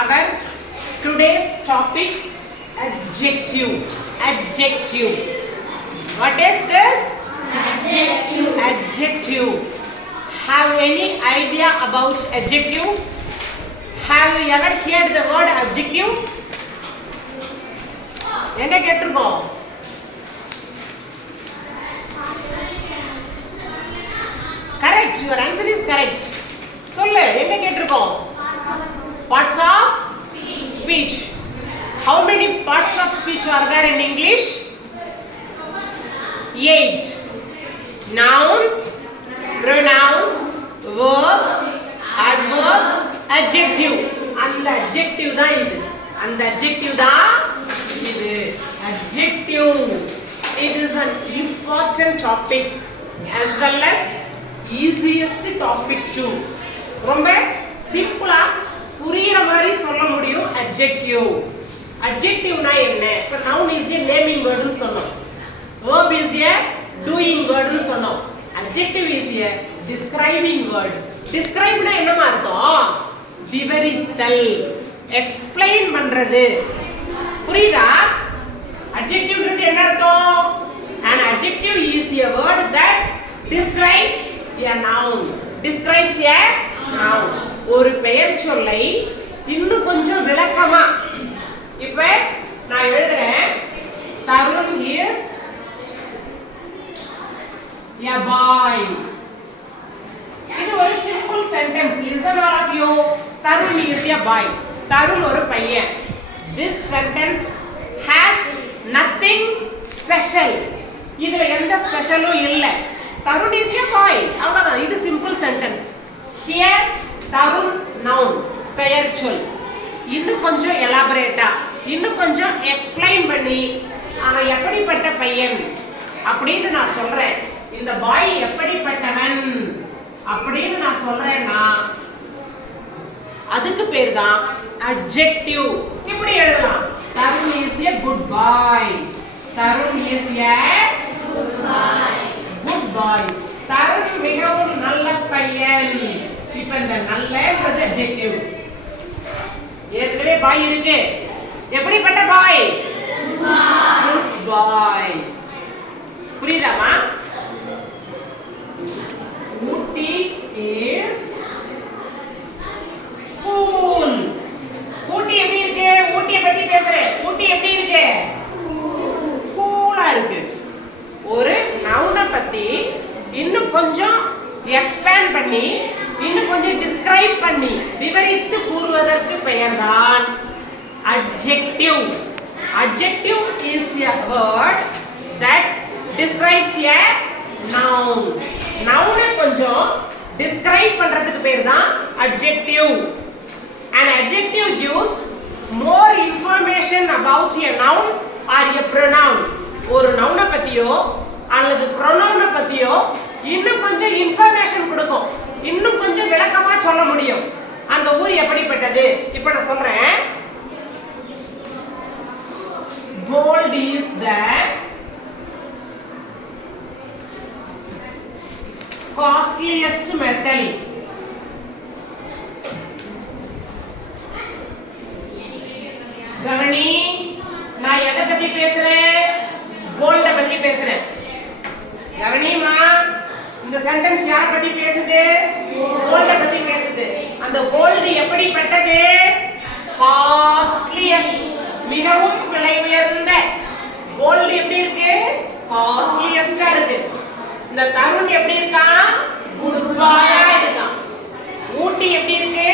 our today's topic adjective. Adjective. What is this? Adjective. Adjective. Have any idea about adjective? Have you ever heard the word adjective? எங்க கேட்டிருக்கோம்? Correct. Your answer is correct. சொல்லு எங்க கேட்டிருக்கோம்? Parts of speech. How many parts of speech are there in English? 8. Noun, pronoun, verb, adverb, adjective. அந்த adjective தான் இது. அந்த adjective தான் இது. Adjective. It is an important topic as well as easiest topic too. ரொம்ப சிம்பிளா புரியுற மாதிரி சொல்ல முடியும் adjective. Adjectiveனா என்ன? இப்ப noun is a naming word னு சொன்னோம். Verb is a doing word னு சொன்னோம். Adjective is a describing word. Describeனா என்னமா அர்த்தம்? விவரித்தல், explain பண்றது. புரியுதா? Adjectiveன்றது என்ன அர்த்தம்? An adjective is a word that describes a noun. Describes a noun. ஒரு பெயர் சொல்லை இன்னும் கொஞ்சம் விளக்கமா இப்ப நான் எழுதுறேன் தருண் is a boy. இது ஒரு simple sentence. listen all of you. Tarun is a boy. Tarun ஒரு பையன். This sentence has nothing special. இதுல எந்த ஸ்பெஷலும் இல்ல. Tarun is a boy. அவ்வளவுதான். இது simple sentence. Here Tarun noun பெயர் சொல். இன்னும் கொஞ்சம் எலாபரேட்டா இன்னும் கொஞ்சம் எக்ஸ்பிளைன் பண்ணி அவன் எப்படிப்பட்ட பையன் அப்படின்னு நான் சொல்றேன். இந்த பாய் எப்படிப்பட்டவன் அப்படின்னு நான் சொல்றேன்னா அதுக்கு பேர் தான் adjective. இப்படி எழுதலாம். Tarun is a good boy. Tarun is a good boy. Tarun மிகவும் நல்ல பையன். இப்ப இந்த நல்லன்றது adjective. ஏற்கனவே பாய் இருக்கு. எப்படிப்பட்ட பாய்? Good boy. புரியுதாமா? Ooty is cool. ஊட்டி எப்படி இருக்கு? ஊட்டியை பத்தி பேசுறேன். ஊட்டி எப்படி இருக்கு? கூலா இருக்கு. ஒரு நவுனை பத்தி இன்னும் கொஞ்சம் எக்ஸ்பேண்ட் பண்ணி இன்னும் கொஞ்சம் டிஸ்கிரைப் பண்ணி விவரித்து கூறுவதற்கு பெயர்தான் adjective. Adjective is a word that describes a noun. Noun கொஞ்சம் describe பண்றதுக்கு பேர் தான் adjective. An adjective gives more information about a noun or a pronoun. ஒரு நவுனை பத்தியோ அல்லது pronoun பத்தியோ இன்னும் கொஞ்சம் இன்ஃபர்மேஷன் கொடுக்கும். இன்னும் கொஞ்சம் விளக்கமா சொல்ல முடியும். அந்த ஊர் எப்படிப்பட்டது? இப்ப நான் சொல்றேன். Gold is the costliest metal. கவனி, நான் எதை பத்தி பேசுறேன்? கோல்ட பத்தி பேசுறேன். கவனிமா, இந்த சென்டென்ஸ் யாரை பத்தி பேசுது? கோல்ட பத்தி பேசுது. அந்த கோல்டு எப்படிப்பட்டது? காஸ்ட்லியஸ்ட், மிகவும் விலை உயர்ந்த. கோல்டு எப்படி இருக்கு? காஸ்ட்லியஸ்டா இருக்கு. இந்த தருண் எப்படி இருக்கான்? குட் பாயா இருக்கான். ஊட்டி எப்படி இருக்கு?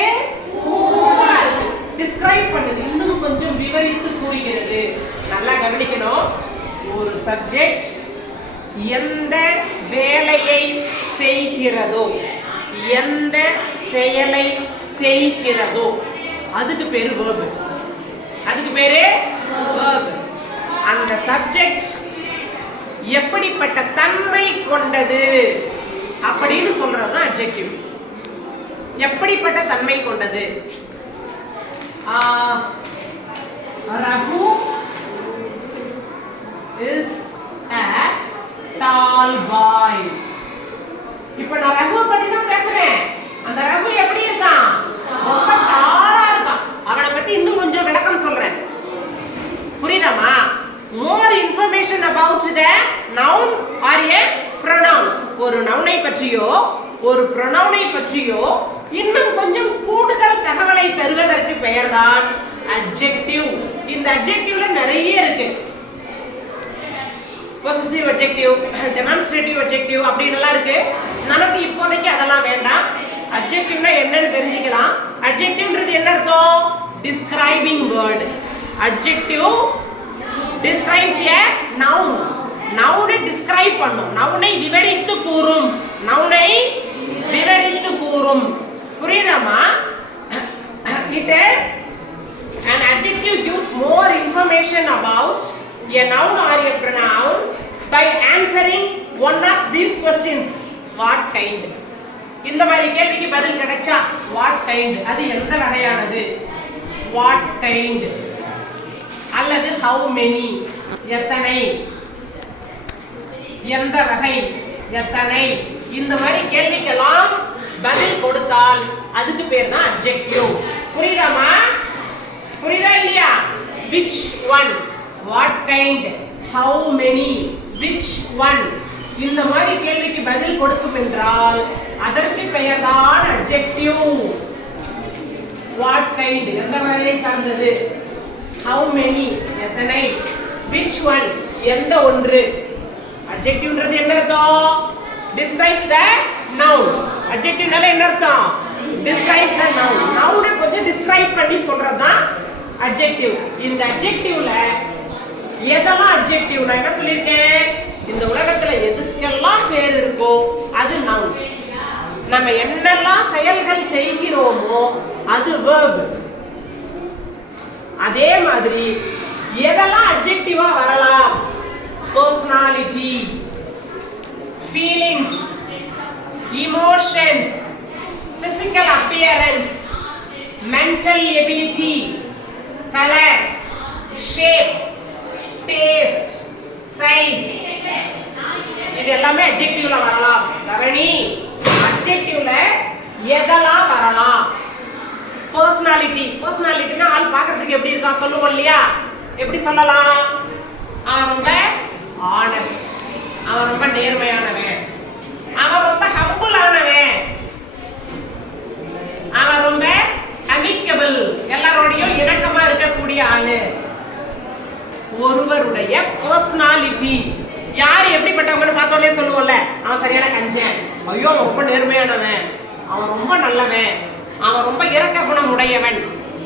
கூலா இருக்கு. டிஸ்கிரைப் பண்ணுது, இன்னும் கொஞ்சம் விவரித்து கூறுகிறது. நல்லா கவனிக்கணும். ஒரு சப்ஜெக்ட் எந்த வேலையை செய்கிறதோ, எந்த செயலை செய்கிறதோ அதுக்கு பேரு verb. அதுக்கு பேரு verb. அந்த சப்ஜெக்ட் எப்படிப்பட்ட தன்மை கொண்டது அப்படின்னு சொல்றதுதான் adjective. எப்படிப்பட்ட தன்மை கொண்டது? Raghu is a tall boy. இப்போ நான் ரகுவை பத்தி தான் பேசுறேன். அந்த ரகு எப்படி இருக்கான்? ரொம்ப டாலா இருக்கான். அவனை ப்ரொனவுனை பற்றியோ இன்னும் கொஞ்சம் கூடுதல் தகவலை தருவதற்கு பெயர்தான் அட்ஜெக்டிவ். இந்த அட்ஜெக்டிவ்ல நிறைய இருக்கு. பொசசிவ் அட்ஜெக்டிவ், டெமான்ஸ்ட்ரேட்டிவ் அட்ஜெக்டிவ் அப்படின்னு எல்லாம் இருக்கு. நமக்கு இப்போதைக்கு அதெல்லாம் வேண்டாம். அட்ஜெக்டிவ்னா என்னன்னு தெரிஞ்சுக்கலாம். அட்ஜெக்டிவ்ன்றது என்ன அர்த்தம்? Describing word. Adjective describes a noun. நவுனை டிஸ்கிரைப் பண்ணும், நவுனை விவரித்து கூறும், நவுனை விவரித்து கூறும். புரியுதாமா? It an adjective gives more information about a noun or a pronoun by answering one of these questions. What kind? இந்த மாதிரி கேள்விக்கு பதில் கிடைச்சா what kind, அது எந்த வகையானது? What kind? அல்லது how many, எத்தனை, எந்த வகை, எத்தனை, இந்த மாதிரி கேள்விக்கெல்லாம் பதில் கொடுத்தால் அதுக்கு பேர் தான் அட்ஜெக்டிவ். புரியுதாமா? புரியுதா இல்லையா? which one, what kind, how many, which one, இந்த மாதிரி கேள்விக்கு பதில் கொடுக்கும் என்றால் அதற்கு பெயர் தான் அட்ஜெக்டிவ். what kind, எந்த வகையை சார்ந்தது, how many, எத்தனை, which one, எந்த ஒன்று. அட்ஜெக்டிவ்ன்றது என்ன அர்த்தம்? describes the noun. அட்ஜெக்டிவ்னால என்ன அர்த்தம்? describes the noun. noun கொஞ்சம் describe பண்ணி சொல்றது தான் அட்ஜெக்டிவ். இந்த அட்ஜெக்டிவ்ல எதெல்லாம் அட்ஜெக்டிவ், நான் என்ன சொல்லியிருக்கேன்? இந்த உலகத்துல எதுக்கெல்லாம் பேர் இருக்கோ அது noun. நம்ம என்னெல்லாம் செயல்கள் செய்கிறோமோ அது verb. அதே மாதிரி எதெல்லாம் அட்ஜெக்டிவா வரலாம்? personality, feelings, emotions, physical appearance, mental ability, color, shape, taste, size, இது எல்லாமே அட்ஜெக்டிவ்ல வரலாம். கவனி, அட்ஜெக்டிவ்ல எதெல்லாம் வரலாம்? personality, personalityனா ஆள் பார்க்கிறதுக்கு எப்படி இருக்கா சொல்லுவோம் இல்லையா? எப்படி சொல்லலாம்? அவன் ரொம்ப honest, அவன் ரொம்ப நேர்மையானவன், அவன் ரொம்ப humble ஆனவன், அவன் ரொம்ப amicable, எல்லாரோடையும் இணக்கமா இருக்கக்கூடிய ஆளு. ஒருவருடைய personality, யார் எப்படிப்பட்டவங்கன்னு பார்த்தோன்னே சொல்லுவோம்ல, அவன் சரியான கஞ்சன், ஐயோ அவன் ரொம்ப நேர்மையானவன், அவன் ரொம்ப நல்லவன், அவன் ரொம்ப இரக்க குணம் உடையவன்.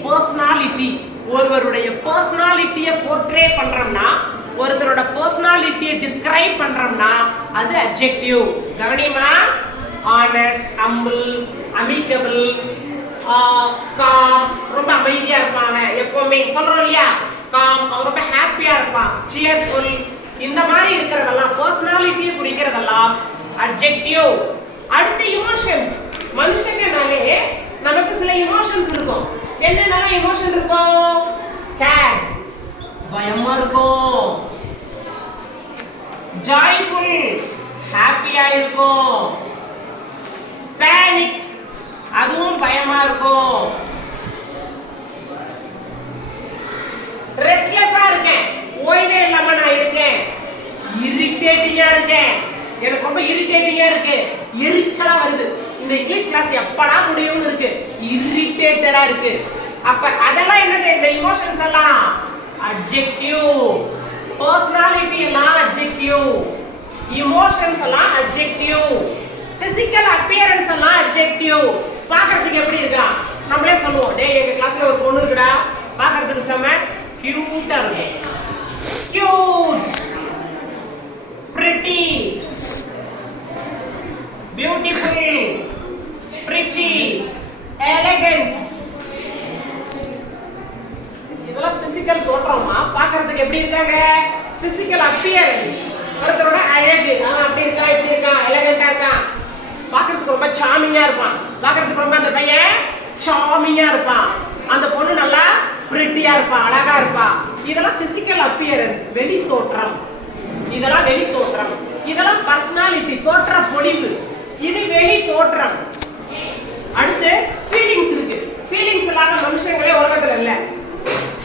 personality, ஒருவருடைய personalityயை portray பண்றோம்னா, ஒருத்தரோட personalityயை describe பண்றோம்னா அது adjective. கவனிமா, honest, humble, amicable, calm, ரொம்ப அமைதியா இருப்பாங்க எப்பவுமே சொல்றோம் இல்லையா? calm, அவன் ரொம்ப ஹாப்பியா இருப்பான், cheerful, இந்த மாதிரி இருக்கிறதெல்லாம் personalityயை குறிக்கிறதெல்லாம் adjective. அடுத்து emotions. மனுஷங்கனாலே நமக்கு சில emotions இருக்கும். என்னென்னலாம் emotion இருக்கும்? scared, பயமா இருக்கும், joyful, ஹாப்பியா இருக்கும், panic, அதுவும் பயமா இருக்கும், ரெஸ்ட்லெஸ்ஸா இருக்கேன், ஓய்வே இல்லாம நான் இருக்கேன், இரிட்டேட்டிங்கா இருக்கேன், எனக்கு ரொம்ப இரிட்டேட்டிங்கா இருக்கு, எரிச்சலா வருது, இந்த இங்கிலீஷ் கிளாஸ் எப்படா முடியும்னு இருக்கு, இரிட்டேட்டடா இருக்கு. அப்ப அதெல்லாம் என்னது? இந்த இமோஷன்ஸ் எல்லாம் adjective. personality எல்லாம் adjective, emotions எல்லாம் adjective, physical appearance எல்லாம் adjective. பார்க்கிறதுக்கு எப்படி இருக்கா? நம்மளே சொல்லுவோம், டேய் எங்க கிளாஸ்ல ஒரு பொண்ணு இருக்குடா, பார்க்கிறதுக்கு செம கியூட்டா இருக்கு. cute, pretty, beautiful, pretty, elegance. இதெல்லாம் பிசிக்கல் தோற்றமா, பார்க்கிறதுக்கு எப்படி இருக்காங்க? Physical appearance. ஒருத்தரோட அழகு, அவன் அப்படி இருக்கா, இப்படி இருக்கா, எலகண்டா இருக்கான், பார்க்கிறதுக்கு ரொம்ப சாமிங்கா இருப்பான், பார்க்கிறதுக்கு ரொம்ப அந்த பையன் சாமிங்கா இருப்பான், அந்த பொண்ணு நல்லா பிரிட்டியா இருப்பான், அழகா இருப்பான். இதெல்லாம் பிசிக்கல் அப்பியரன்ஸ், வெளி தோற்றம். இதெல்லாம் வெளி தோற்றம். இதெல்லாம் பர்சனாலிட்டி, தோற்ற பொலிவு. இது வெளி தோற்றம். அடுத்து ஃபீலிங்ஸ் இருக்கு. ஃபீலிங்ஸ் இல்லாத மனுஷங்களே உலகத்துல இல்ல.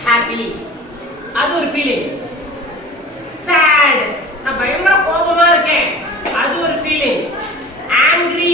ஹாப்பி, அது ஒரு ஃபீலிங். சேட், நான் பயங்கர கோபமா இருக்கேன், அது ஒரு feeling. Angry,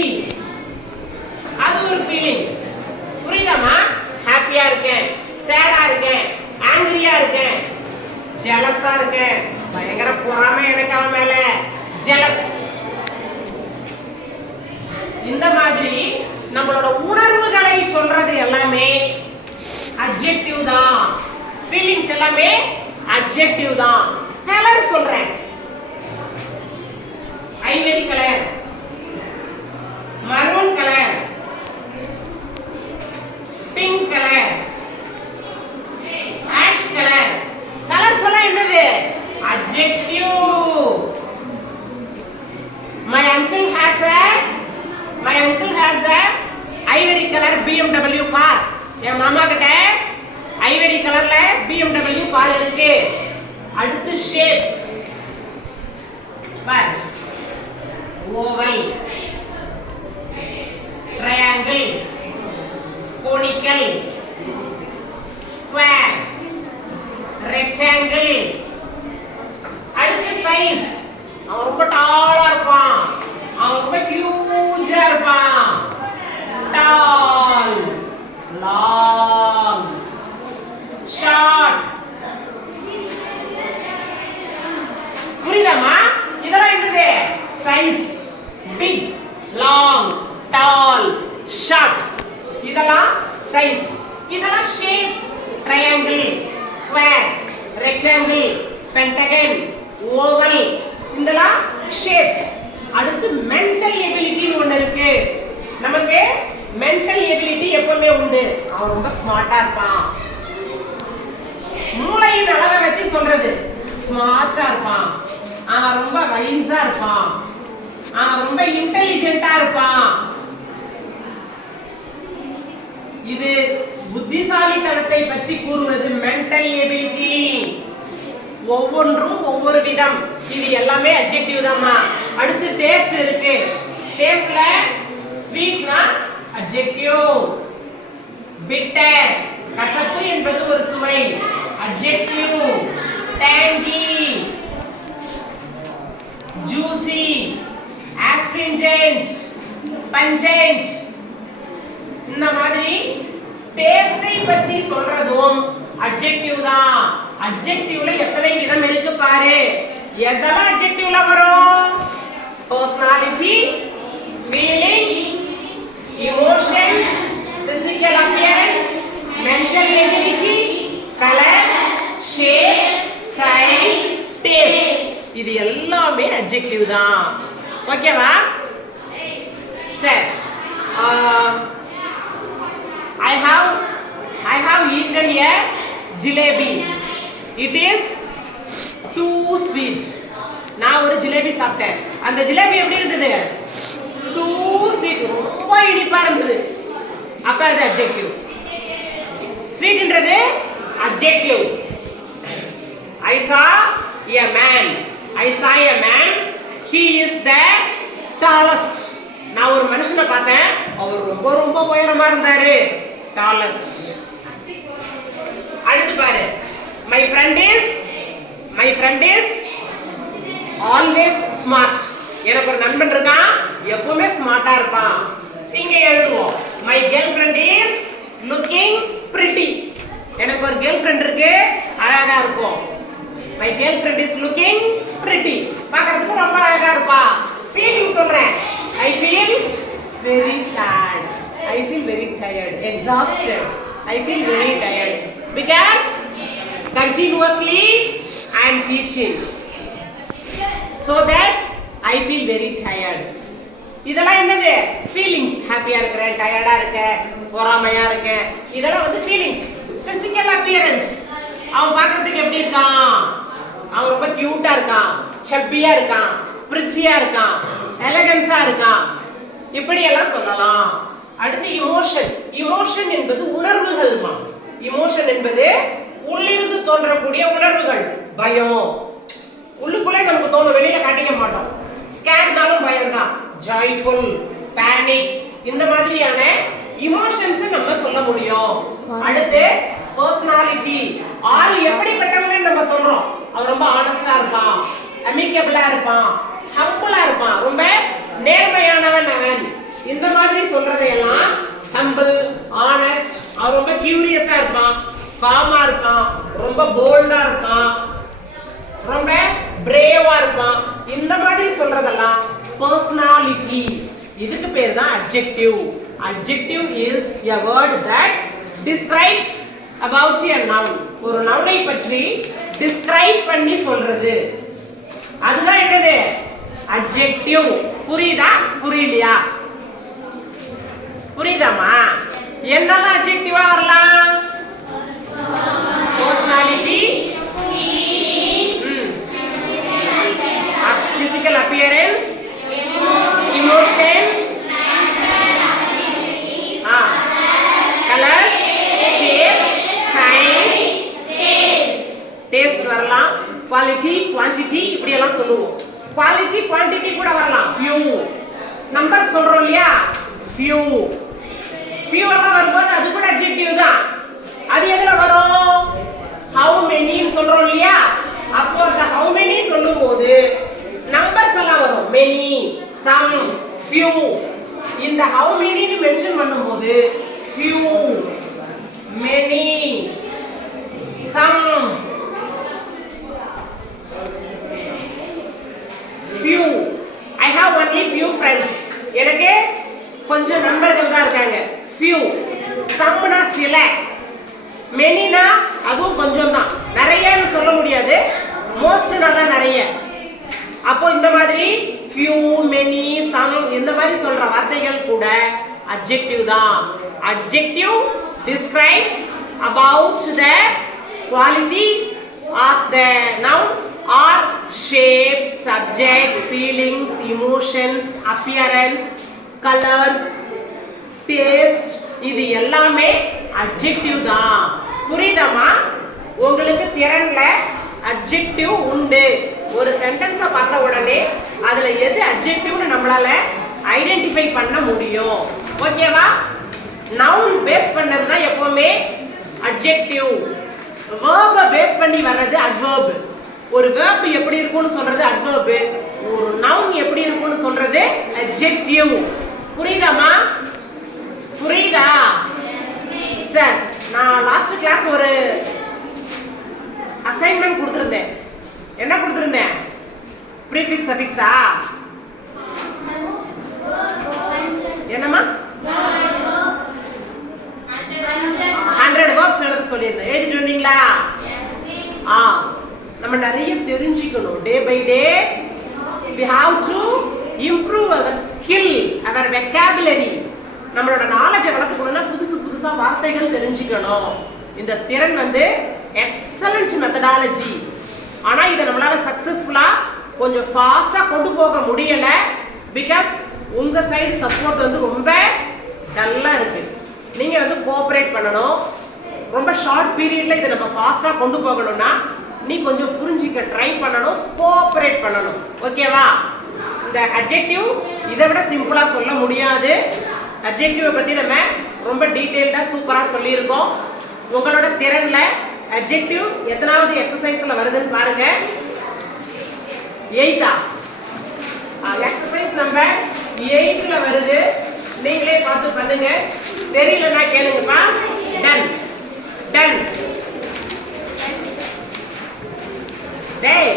pink colour, ash colour. Colours எல்லாம் என்னது? adjective. My uncle has a ivory color BMW car. என் மாமா கிட்ட ஐவரி கலர்ல BMW கார் இருக்கு. அடுத்து ஷேப்ஸ். பார். Oval, triangle, conical, square, rectangle. அடுத்து சைஸ். அவன் ரொம்ப டாலா இருப்பான், அவன் ரொம்ப ஹியூஜா இருப்பான். Tall, long, short. புரியுதாமா? இதெல்லாம் என்னது? Size. Big, long, tall, short. இதெல்லாம் சைஸ். இதெல்லாம் shape. Triangle, square, rectangle, pentagon, oval. இதெல்லாம் ஷேப்ஸ். அடுத்து மென்டல் எபிலிட்டி ஒன்று இருக்கு. நமக்கு மென்டல் எபிலிட்டி எப்பவுமே உண்டு. அவன் ரொம்ப ஸ்மார்ட்டா இருப்பான். மூளையின் அளவை வச்சு சொல்றது. ஸ்மார்ட்டா இருப்பான், அவன் ரொம்ப வைஸா இருப்பான், அவன் ரொம்ப இன்டெலிஜென்ட்டா இருப்பான். இது புத்திசாலித்தனத்தை பற்றி கூறுவது மென்டல் எபிலிட்டி. ஒவ்வொன்றும் ஒவ்வொரு விதம். இது எல்லாமே அட்ஜெக்டிவ் தான்மா. அடுத்து டேஸ்ட் இருக்கு. டேஸ்ட்ல ஸ்வீட்னா அட்ஜெக்டிவ். பிட்டர், கசப்பு என்பது ஒரு சுவை, அட்ஜெக்டிவ். டேங்கி, ஜூசி, ஆஸ்ட்ரிஞ்சென்ட், பஞ்சென்ட். இந்த மாதிரி டேஸ்டை பற்றி சொல்றதும் அட்ஜெக்டிவ் தான். அட்ஜெக்டிவ்ல எத்தனை விதம் இருக்கு பாரு. எதெல்லாம் அட்ஜெக்டிவ்ல வரும்? Personality, feelings, emotions, physical appearance, mental ability, color, shape, size, taste. இது எல்லாமே adjective தான். ஓகேவா? சரி. I have eaten a jalebi. It is too sweet. நான் ஒரு ஜிலேபி சாப்பிட்டேன். அந்த ஜிலேபி எப்படி இருந்தது? too sweet, ரொம்ப இனிப்பா இருந்தது. அப்ப அது adjective. ஸ்வீட்ன்றது adjective. I saw a man. He is the tallest. நான் ஒரு மனுஷனை பார்த்தேன், அவர் ரொம்ப ரொம்ப உயரமா இருந்தாரு. tallest. அடுத்து பாரு. My friend is always smart. எனக்கு ஒரு நண்பன் இருக்கான், எப்பவுமே ஸ்மார்ட்டா இருப்பான். இங்க எழுதுவோம். My girlfriend is looking pretty. எனக்கு ஒரு girlfriend இருக்கு, அழகா இருக்கும். My girlfriend is looking pretty. பார்க்கிறதுக்கு ரொம்ப அழகா இருப்பா. ஃபீலிங் சொல்றேன். I feel very sad. I feel very tired, exhausted. I feel very tired because continuously I am teaching. So that I feel very tired. இதெல்லாம் என்னது? ஃபீலிங்ஸ். ஹாப்பியா இருக்கேன், டயர்டா இருக்கேன், பொறாமையா இருக்கேன். இதெல்லாம் வந்து ஃபீலிங்ஸ். physical appearance. அவன் பார்க்கிறதுக்கு எப்படி இருக்கான்? அவன் ரொம்ப கியூட்டா இருக்கான், சப்பியா இருக்கான், பிரிச்சியா இருக்கான், எலகன்ஸா இருக்கான். இப்படி எல்லாம் சொல்லலாம். அடுத்து இமோஷன் என்பது உணர்வுகள்மா. இமோஷன் என்பது உள்ளிருந்து தோன்றக்கூடிய உணர்வுகள். பயம் உள்ளுக்குள்ளே நமக்கு தோணும், வெளியில காட்டிக்க மாட்டோம். ஸ்கேர்னாலும் பயம் தான். ஜாய்ஃபுல், பேனிக், இந்த மாதிரியான இமோஷன்ஸ் நம்ம சொல்ல முடியும். அடுத்து பர்சனாலிட்டி. ஆள் எப்படிப்பட்டவங்கன்னு நம்ம சொல்றோம். அவன் ரொம்ப ஆனஸ்டா இருப்பான், அமிக்கபிளா இருப்பான், ஹம்பிளா இருப்பான், ரொம்ப நேர்மையானவன் அவன். இந்த மாதிரி சொல்றதையெல்லாம் ஹம்பிள், ஆனஸ்ட். அவன் ரொம்ப கியூரியஸா இருப்பான், காமா இருப்பான், ரொம்ப போல்டா இருப்பான், ரொம்ப பிரேவா இருப்பான். இந்த மாதிரி சொல்றதெல்லாம் பர்சனாலிட்டி. இதுக்கு பேர் தான் adjective. Adjective is a word that describes about a noun. ஒரு நவுனை பற்றி describe பண்ணி சொல்றது. அதுதான் என்னது? adjective. புரியுதா? புரியலையா? புரியுதாமா? என்னெல்லாம் அட்ஜெக்டிவா வரலாம்? Personality, physical appearance, emotions, colors, shape, size, taste வரலாம். quality, quantity இப்படி எல்லாம் சொல்லுவோம். quality, quantity கூட வரலாம். few நம்பர் சொல்றோம் இல்லையா? few எல்லாம் வரும்போது அது கூட adjective தான். அது எதுல வரும்? how many சொல்றோம் இல்லையா? அப்போ அந்த how many சொல்லும்போது நம்பர்ஸ் எல்லாம் வரும். many, some, few. இந்த how many னு மென்ஷன் பண்ணும்போது few, many, some, few. I have only few friends. எனக்கு கொஞ்சம் நண்பர்கள் தான் இருக்காங்க. few. some னா சில. many னா அதுவும் கொஞ்சம் தான். நிறையன்னு சொல்ல முடியாது. most னா தான் நிறைய. அப்போ இந்த மாதிரி few, many, some இந்த மாதிரி சொல்ற வார்த்தைகள் கூட adjective தான். adjective describes about the quality of the noun or shape, subject, feelings, emotions, appearance, colors, taste இது எல்லாமே adjective தான். புரியுதாமா? உங்களுக்கு திறன்ல adjective உண்டு. ஒரு சென்டென்ஸை பார்த்த உடனே அதுல எது adjectiveனு நம்மளால ஐடென்டிஃபை பண்ண முடியும். ஓகேவா? நவுன் பேஸ் பண்ணது தான் எப்பவுமே adjective. verb பேஸ் பண்ணி வர்றது adverb. ஒரு verb எப்படி இருக்கும்னு சொல்றது adverb. ஒரு நவுன் எப்படி இருக்கும்னு சொல்றது adjective. புரியுதாமா? புரியுதா? சார் நான் லாஸ்ட் கிளாஸ் ஒரு அசைன்மெண்ட் கொடுத்திருந்தேன். என்ன கொடுத்திருந்தேன்? ப்ரீஃபிக்ஸ் சஃபிக்ஸா? என்னம்மா? 100 verbs எழுத சொல்லியிருந்தேன். எழுதிட்டு வந்தீங்களா? நம்ம நிறைய தெரிஞ்சுக்கணும். Day by day we have to improve our skill, our vocabulary. நம்மளோட நாலேஜை வளர்த்துக்கணும்னா புதுசா வார்த்தைகள் தெரிஞ்சுக்கணும். இந்த திறன் வந்து எக்ஸலண்ட் மெத்தடாலஜி. ஆனா இதை நம்மளால சக்சஸ்ஃபுல்லா கொஞ்சம் ஃபாஸ்டா கொண்டு போக முடியல. பிகாஸ் உங்க சைடு சப்போர்ட் வந்து ரொம்ப டல்லா இருக்கு. நீங்க வந்து கோஆபரேட் பண்ணணும். ரொம்ப ஷார்ட் பீரியட்ல இதை நம்ம ஃபாஸ்டா கொண்டு போகணும்னா நீ கொஞ்சம் புரிஞ்சிக்க ட்ரை பண்ணணும், கோஆபரேட் பண்ணணும். ஓகேவா? இந்த அட்ஜெக்டிவ் இதை விட சிம்பிளா சொல்ல முடியாது. அட்ஜெக்டிவை பத்தி நம்ம ரொம்ப டீடைல்டா சூப்பரா சொல்லியிருக்கோம். உங்களோட திறன்ல அட்ஜெக்டிவ் எத்தனாவது எக்ஸசைஸ்ல வருதுன்னு பாருங்க. 8th எக்ஸசைஸ் நம்பர் 8ல வருது. நீங்களே பார்த்து பண்ணுங்க. தெரியலன்னா கேளுங்கப்பா. டன் டன் டேய்